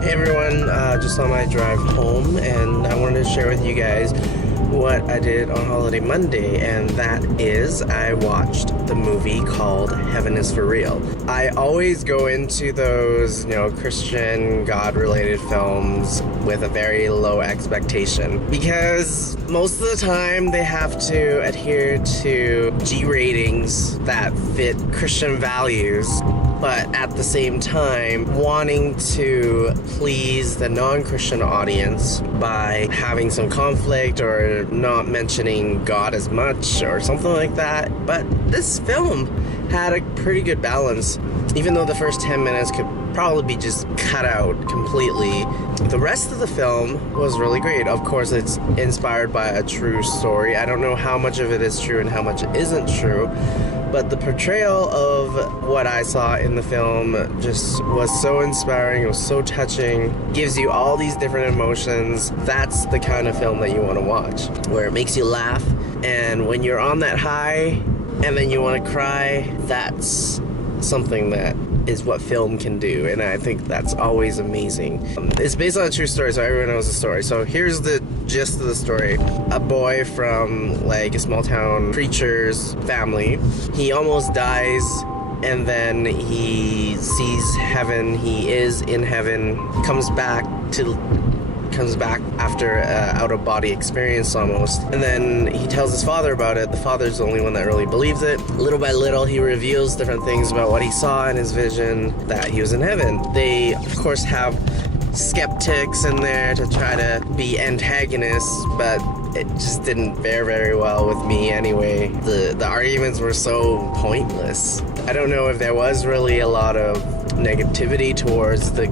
Hey everyone, just on my drive home, and I wanted to share with you guys what I did on Holiday Monday, and that is I watched the movie called Heaven is for Real. I always go into those, Christian, God-related films with a very low expectation because most of the time they have to adhere to G ratings that fit Christian values, but at the same time wanting to please the non-Christian audience by having some conflict or not mentioning God as much or something like that. But this film had a pretty good balance, even though the first 10 minutes could probably be just cut out completely. The rest of the film was really great. Of course, it's inspired by a true story. I don't know how much of it is true and how much isn't true, but the portrayal of what I saw in the film just was so inspiring, it was so touching, gives you all these different emotions. That's the kind of film that you want to watch, where it makes you laugh, and when you're on that high and then you want to cry, that's something that is what film can do, and I think that's always amazing. It's based on a true story, so everyone knows the story. So here's the gist of the story. A boy from like a small town preacher's family, he almost dies, and then he sees heaven. He is in heaven, comes back after out-of-body experience almost, and then he tells his father about it. The father's the only one that really believes it. Little by little he reveals different things about what he saw in his vision, that he was in heaven. They of course have skeptics in there to try to be antagonists, but it just didn't fare very well with me anyway. The arguments were so pointless. I don't know if there was really a lot of negativity towards the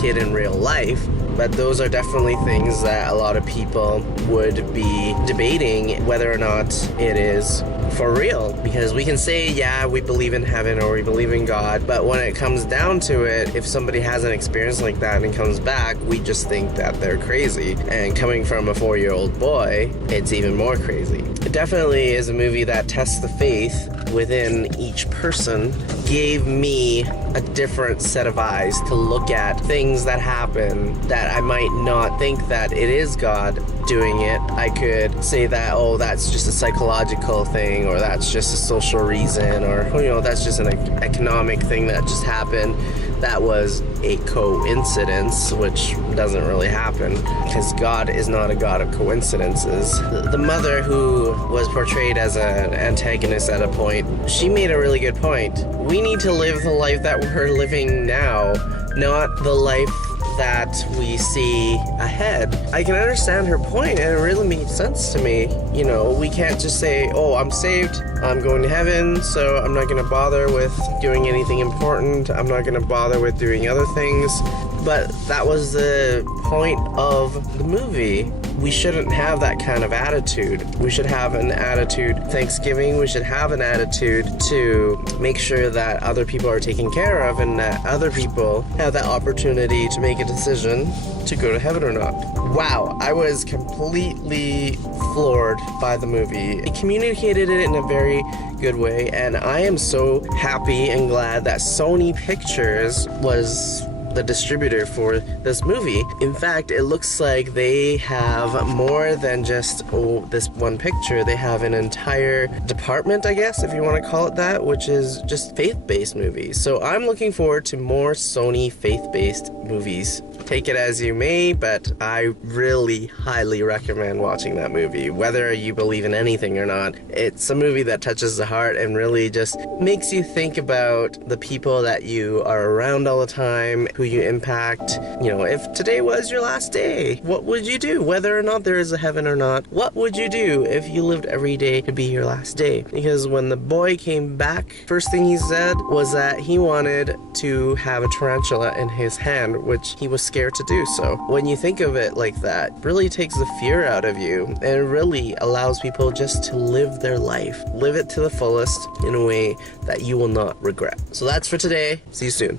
kid in real life, but those are definitely things that a lot of people would be debating whether or not it is for real. Because we can say, yeah, we believe in heaven or we believe in God, but when it comes down to it, if somebody has an experience like that and comes back, we just think that they're crazy. And coming from a 4-year-old boy, it's even more crazy. It definitely is a movie that tests the faith within each person. Gave me a different set of eyes to look at things that happen that I might not think that it is God doing it. I could say that, oh, that's just a psychological thing, or that's just a social reason, or that's just an economic thing that just happened. That was a coincidence, which doesn't really happen because God is not a God of coincidences. The mother, who was portrayed as an antagonist at a point, she made a really good point. We need to live the life that we're living now, not the life that we see ahead. I can understand her point, and it really made sense to me. We can't just say, oh, I'm saved, I'm going to heaven, so I'm not going to bother with doing anything important, I'm not going to bother with doing other things. But that was the point of the movie. We shouldn't have that kind of attitude. We should have an attitude Thanksgiving. We should have an attitude to make sure that other people are taken care of and that other people have that opportunity to make a decision to go to heaven or not. Wow, I was completely floored by the movie. It communicated it in a very good way, and I am so happy and glad that Sony Pictures was the distributor for this movie. In fact, it looks like they have more than just this one picture. They have an entire department, I guess, if you want to call it that, which is just faith-based movies. So I'm looking forward to more Sony faith-based movies. Take it as you may, but I really highly recommend watching that movie. Whether you believe in anything or not, it's a movie that touches the heart and really just makes you think about the people that you are around all the time, who you impact. If today was your last day, what would you do? Whether or not there is a heaven or not, what would you do if you lived every day to be your last day? Because when the boy came back, first thing he said was that he wanted to have a tarantula in his hand, which he was scared to do so. When you think of it like that, it really takes the fear out of you, and it really allows people just to live their life. Live it to the fullest in a way that you will not regret. So that's for today. See you soon.